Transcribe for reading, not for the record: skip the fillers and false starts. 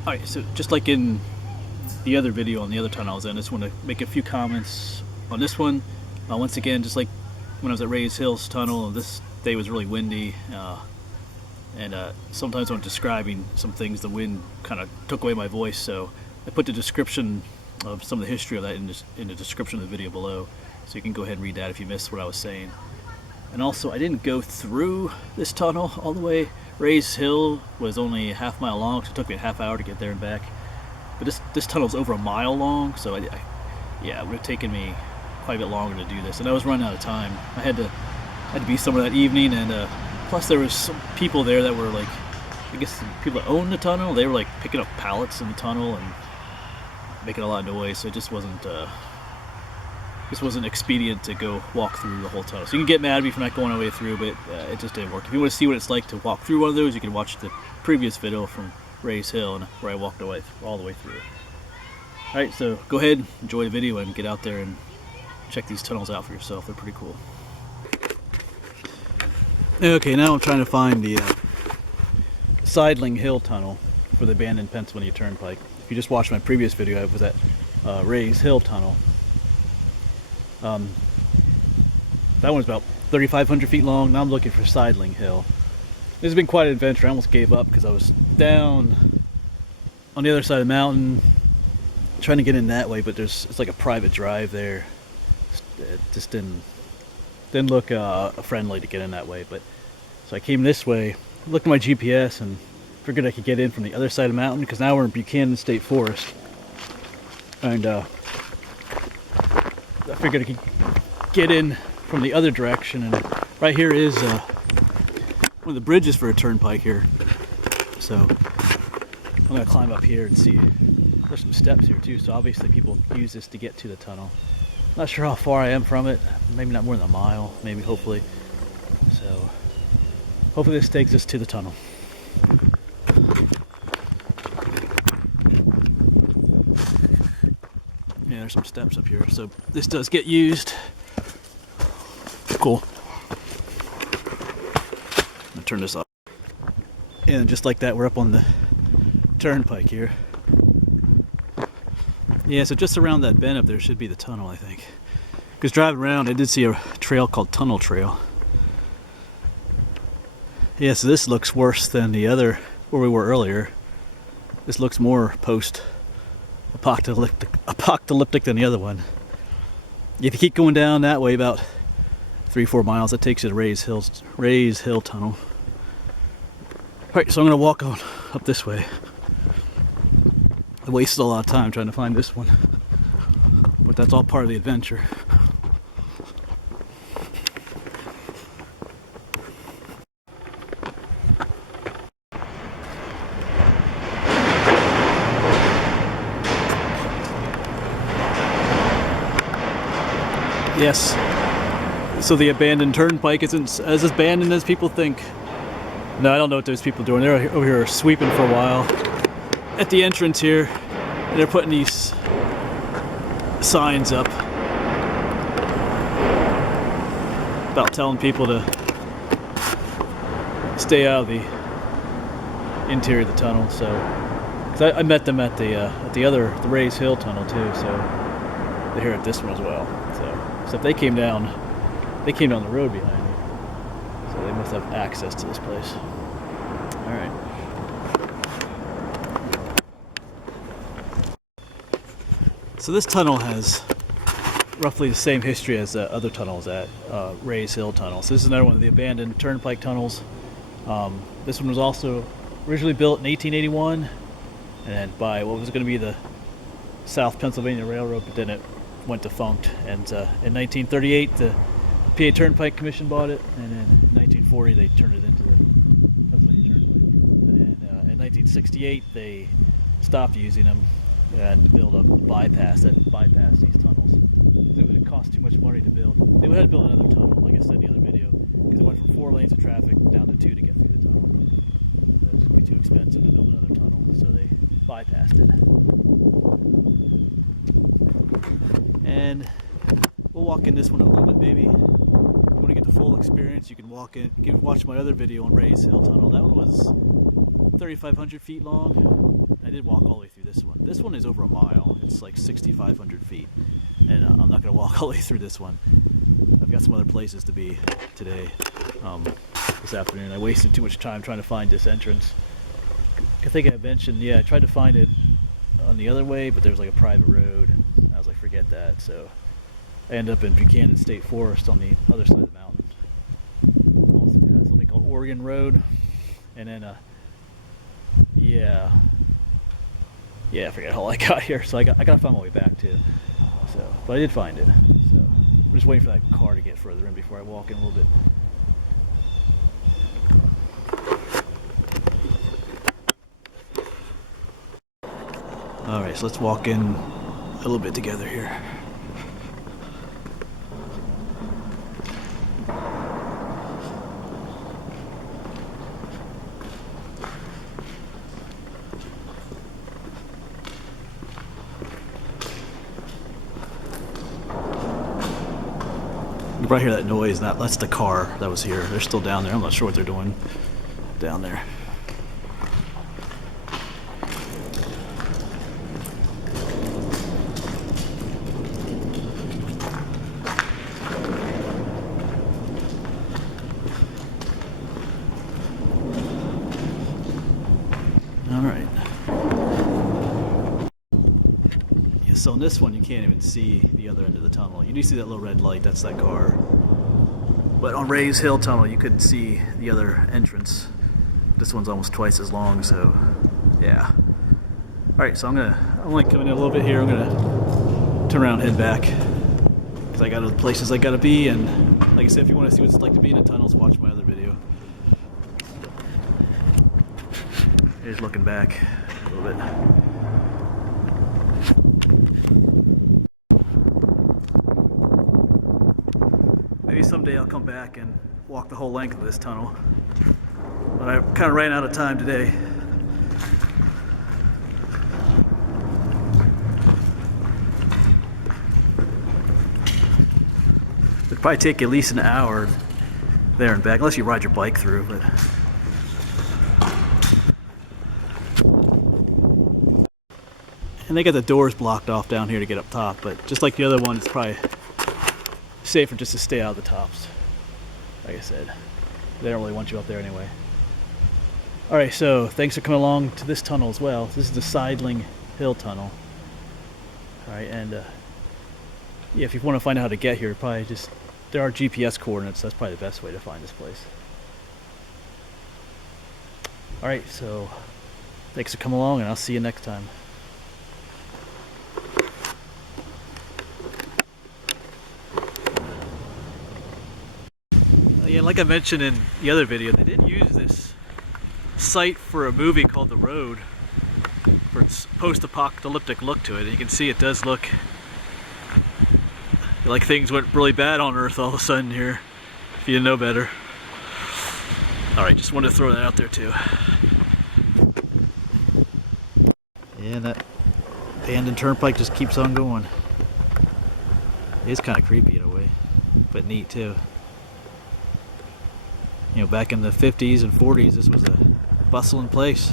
Alright, so just like in the other video on the other tunnel I was in, I just want to make a few comments on this one. Once again, just like when I was at Rays Hills Tunnel, this day was really windy, and sometimes when I'm describing some things, the wind kind of took away my voice, so I put the description of some of the history of that in the description of the video below, so you can go ahead and read that if you missed what I was saying. And also, I didn't go through this tunnel all the way. Rays Hill was only a half-mile long, so it took me a half hour to get there and back. But this tunnel's over a mile long, so yeah, it would have taken me quite a bit longer to do this. And I was running out of time. I had to be somewhere that evening, and plus there was some people there that were like, I guess the people that own the tunnel, they were like picking up pallets in the tunnel and making a lot of noise, so it just wasn't expedient to go walk through the whole tunnel. So you can get mad at me for not going all the way through, but it just didn't work. If you want to see what it's like to walk through one of those, you can watch the previous video from Rays Hill and where I walked away all the way through it. Alright, so go ahead, enjoy the video, and get out there and check these tunnels out for yourself. They're pretty cool. Okay, now I'm trying to find the Sideling Hill Tunnel for the abandoned Pennsylvania Turnpike. If you just watched my previous video, I was at Rays Hill Tunnel. That one's about 3,500 feet long. Now I'm looking for Sideling Hill. This has been quite an adventure. I almost gave up because I was down on the other side of the mountain trying to get in that way, but it's like a private drive there. It just didn't look friendly to get in that way. But so I came this way, looked at my GPS, and figured I could get in from the other side of the mountain, because now we're in Buchanan State Forest, and I figured I could get in from the other direction. And right here is one of the bridges for a turnpike here, so I'm going to climb up here and see. There's some steps here too, so obviously people use this to get to the tunnel. Not sure how far I am from it, maybe not more than a mile, maybe, hopefully. So hopefully this takes us to the tunnel. Yeah, there's some steps up here, so this does get used. Cool. I'm gonna turn this off. And just like that, we're up on the turnpike here. Yeah, so just around that bend up there should be the tunnel, I think. Because driving around, I did see a trail called Tunnel Trail. Yeah, so this looks worse than the other, where we were earlier. This looks more post-apocalyptic than the other one. If you keep going down that way about 3-4 miles, that takes you to Rays Hill Tunnel. Alright, so I'm going to walk on up this way. I wasted a lot of time trying to find this one, but that's all part of the adventure. Yes, so the abandoned turnpike isn't as abandoned as people think. No, I don't know what those people are doing. They're over here sweeping for a while at the entrance here, and they're putting these signs up about telling people to stay out of the interior of the tunnel. So, 'cause I met them at the Rays Hill Tunnel too, so they're here at this one as well. So if they came down the road behind me, so they must have access to this place. All right. So this tunnel has roughly the same history as the other tunnels at Rays Hill Tunnel. So this is another one of the abandoned turnpike tunnels. This one was also originally built in 1881, and by what was going to be the South Pennsylvania Railroad, but then it went defunct. And in 1938, the PA Turnpike Commission bought it, and in 1940 they turned it into the Pennsylvania Turnpike. And in 1968 they stopped using them and built a bypass these tunnels. It would cost too much money to build. They would have to build another tunnel, like I said in the other video, because it went from 4 lanes of traffic down to 2 to get through the tunnel. It was going to be too expensive to build another tunnel, so they bypassed it. And we'll walk in this one a little bit, maybe. If you want to get the full experience, you can walk in. You can watch my other video on Rays Hill Tunnel. That one was 3,500 feet long. I I did walk all the way through this one. This one is over a mile. It's like 6,500 feet, and I'm not going to walk all the way through this one. I've got some other places to be today, this afternoon. I wasted too much time trying to find this entrance. I think I mentioned, yeah, I tried to find it on the other way, but there was like a private road. I was like, forget that. So I ended up in Buchanan State Forest on the other side of the mountain. It's something called Oregon Road, and then yeah, I forget how I got here. So I got to find my way back too. So, but I did find it. So I'm just waiting for that car to get further in before I walk in a little bit. All right, so let's walk in a little bit together here. You probably hear that noise. That's the car that was here. They're still down there. I'm not sure what they're doing down there. All right. Yeah, so in this one, you can't even see the other end of the tunnel. You do see that little red light. That's that car. But on Ray's Hill Tunnel, you couldn't see the other entrance. This one's almost twice as long, so yeah. All right, so I'm only coming in a little bit here. I'm gonna turn around and head back because I got other places I gotta be. And like I said, if you want to see what it's like to be in the tunnels, watch my other video. Here's looking back a little bit. Maybe someday I'll come back and walk the whole length of this tunnel. But I kind of ran out of time today. It'd probably take you at least an hour there and back, unless you ride your bike through. But and they got the doors blocked off down here to get up top, but just like the other one, it's probably safer just to stay out of the tops. Like I said, they don't really want you up there anyway. Alright, so thanks for coming along to this tunnel as well. This is the Sideling Hill Tunnel. Alright, and yeah, if you want to find out how to get here, probably just, there are GPS coordinates. That's probably the best way to find this place. Alright, so thanks for coming along, and I'll see you next time. Yeah, like I mentioned in the other video, they did use this site for a movie called The Road, for its post-apocalyptic look to it. And you can see it does look like things went really bad on Earth all of a sudden here, if you didn't know better. Alright, just wanted to throw that out there too. And that abandoned turnpike just keeps on going. It is kind of creepy in a way, but neat too. You know, back in the 50s and 40s, this was a bustling place.